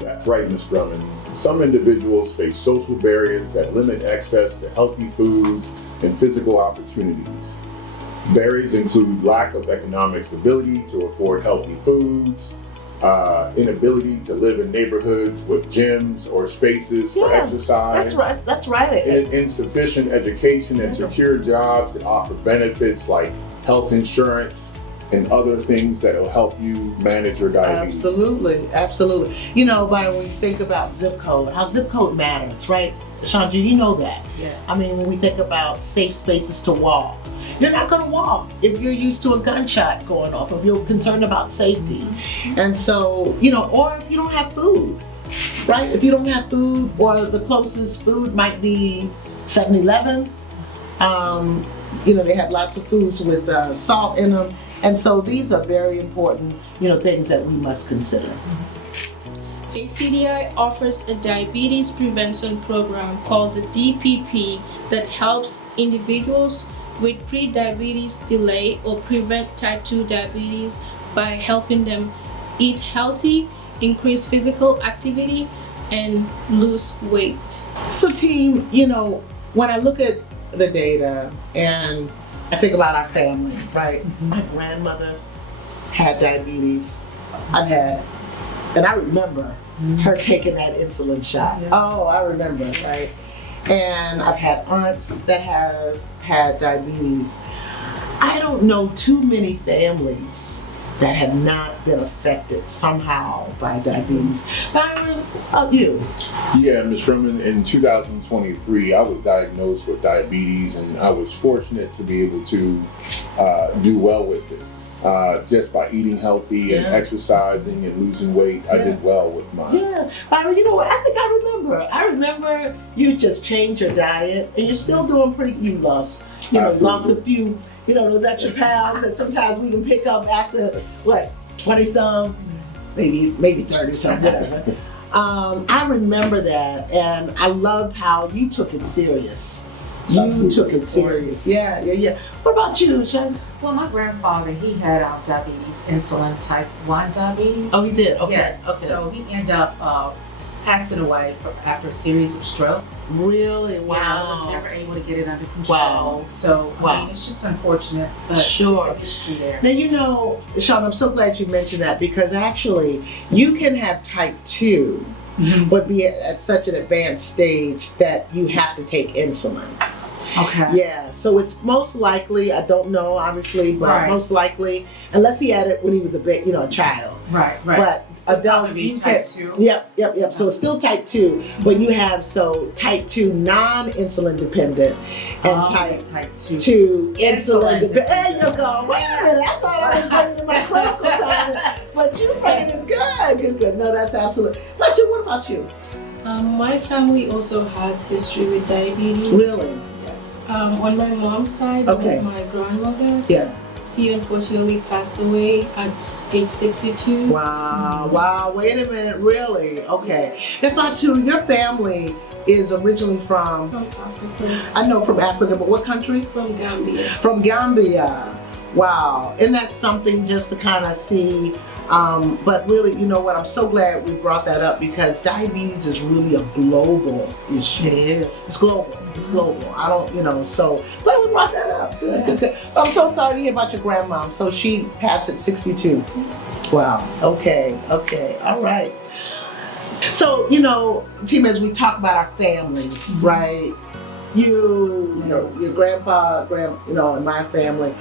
That's right, Ms. Drummond. Some individuals face social barriers that limit access to healthy foods and physical opportunities. Barriers include lack of economic stability to afford healthy foods, inability to live in neighborhoods with gyms or spaces for exercise. That's right. Insufficient education and secure jobs that offer benefits like health insurance and other things that will help you manage your diabetes. Absolutely. You know, Byron, when you think about zip code, how zip code matters, right? Chandra, you know that. Yes. I mean, when we think about safe spaces to walk, you're not going to walk if you're used to a gunshot going off, if you're concerned about safety. And so, you know, or if you don't have food, right? If you don't have food, or the closest food might be 7-Eleven. You know, they have lots of foods with salt in them. And so these are very important, you know, things that we must consider. HCDI offers a diabetes prevention program called the DPP that helps individuals with pre-diabetes delay or prevent type 2 diabetes by helping them eat healthy, increase physical activity, and lose weight. So team, you know, when I look at the data and I think about our family, right? My grandmother had diabetes. And I remember her taking that insulin shot. Yeah. Oh, I remember, right? And I've had aunts that have had diabetes. I don't know too many families that have not been affected somehow by diabetes. Byron, you? Yeah, Ms. Drummond, in 2023, I was diagnosed with diabetes, and I was fortunate to be able to do well with it. Just by eating healthy and exercising and losing weight, I did well with mine. Yeah, Byron, you know what? I think I remember you just changed your diet, and you're still doing pretty. You lost a few, you know, those extra pounds that sometimes we can pick up after 20-some, maybe 30-some, whatever. I remember that, and I loved how you took it serious. You took it serious. Yeah. What about you, Shan? Well, my grandfather, he had diabetes, insulin type 1 diabetes. Oh, he did? Okay. Yes. Okay. So he ended up passing away after a series of strokes. Really? Wow. Yeah, I was never able to get it under control. Wow. So, I mean, it's just unfortunate, but sure. It's a history there. Now, you know, Sean, I'm so glad you mentioned that, because actually you can have type 2, but be at such an advanced stage that you have to take insulin. Okay. Yeah, so it's most likely, I don't know, obviously, but most likely, unless he had it when he was a child. Right. But adults, you can. Type 2. Yep. So it's still type 2, but you have type 2 non-insulin dependent and type 2 insulin dependent. There you go. Wait a minute, I thought I was bringing in my clinical time, but you bringing it good. No, that's absolutely. But what about you? My family also has history with diabetes. Really? Yes. On my mom's side, my grandmother. Yeah. She unfortunately passed away at age 62. Wow. Wait a minute, really? Okay. That's not true. Your family is originally from Africa. I know, from Africa, but what country? From Gambia. From Gambia. Wow. And that's something just to kind of see. But really, you know what? I'm so glad we brought that up, because diabetes is really a global issue. It is. It's global. I don't, so glad we brought that up. Good. I'm so sorry to hear about your grandmom. So she passed at 62. Wow. Okay. All right. So, you know, team, as we talk about our families, right? Your grandpa, and my family,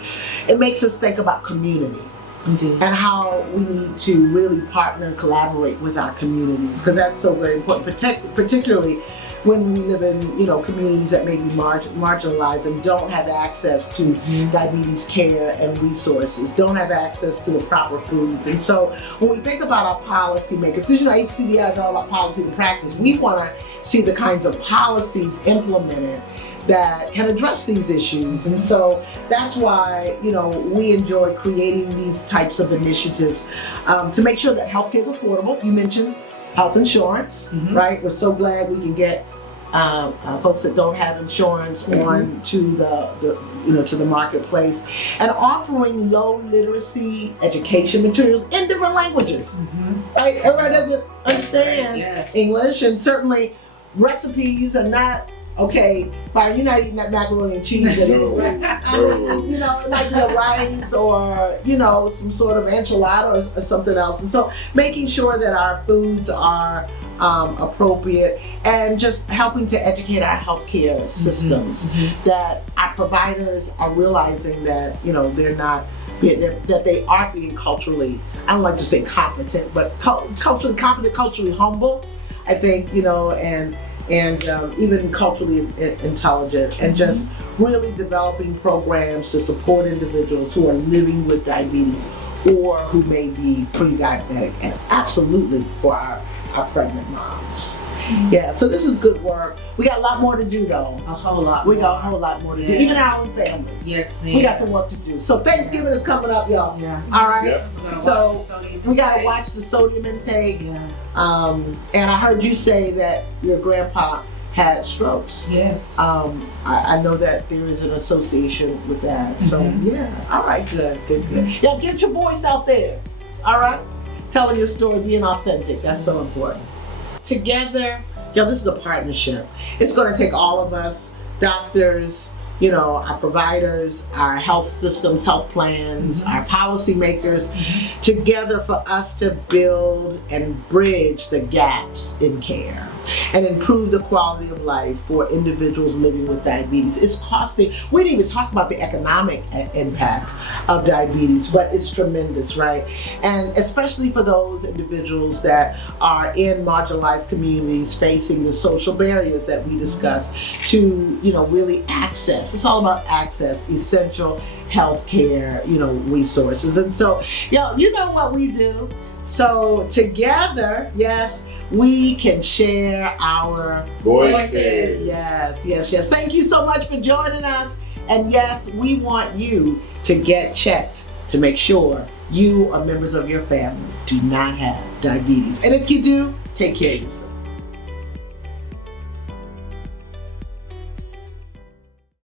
it makes us think about community. Indeed. And how we need to really partner and collaborate with our communities, because that's so very important, particularly when we live in, communities that may be marginalized and don't have access to diabetes care and resources, don't have access to the proper foods. And so when we think about our policymakers, because HCDI is all about policy and practice, we want to see the kinds of policies implemented that can address these issues. And so that's why, we enjoy creating these types of initiatives to make sure that healthcare is affordable. You mentioned health insurance, right? We're so glad we can get folks that don't have insurance on to to the marketplace, and offering low literacy education materials in different languages. Right? Everybody doesn't understand English, and certainly recipes are not okay. But you're not eating that macaroni and cheese anymore. I mean, it might be a rice or some sort of enchilada or something else, and so making sure that our foods are appropriate, and just helping to educate our healthcare systems, that our providers are realizing that they're not that they are being culturally, I don't like to say competent, but culturally competent, culturally humble, I think, and even culturally intelligent, and just really developing programs to support individuals who are living with diabetes or who may be pre-diabetic, and absolutely for our pregnant moms. Yeah, so this is good work. We got a lot more to do though. A whole lot We got a whole lot more to do. Even our own families. Yes, ma'am. We got some work to do. So Thanksgiving is coming up, y'all. Yeah. All right. Yep. So we gotta watch the sodium intake. Yeah. And I heard you say that your grandpa had strokes. Yes. I know that there is an association with that. So yeah. All right. Good. Yeah. Get your voice out there. All right. Telling your story, being authentic. That's so important. Together, this is a partnership. It's going to take all of us, doctors, our providers, our health systems, health plans, our policymakers, together for us to build and bridge the gaps in care and improve the quality of life for individuals living with diabetes. It's costing, we didn't even talk about the economic impact of diabetes, but it's tremendous, right? And especially for those individuals that are in marginalized communities facing the social barriers that we discussed to, really access. It's all about access, essential healthcare, resources. And so, you know what we do. So together, yes, we can share our voices. Yes. Thank you so much for joining us. And yes, we want you to get checked to make sure you or members of your family do not have diabetes. And if you do, take care of yourself.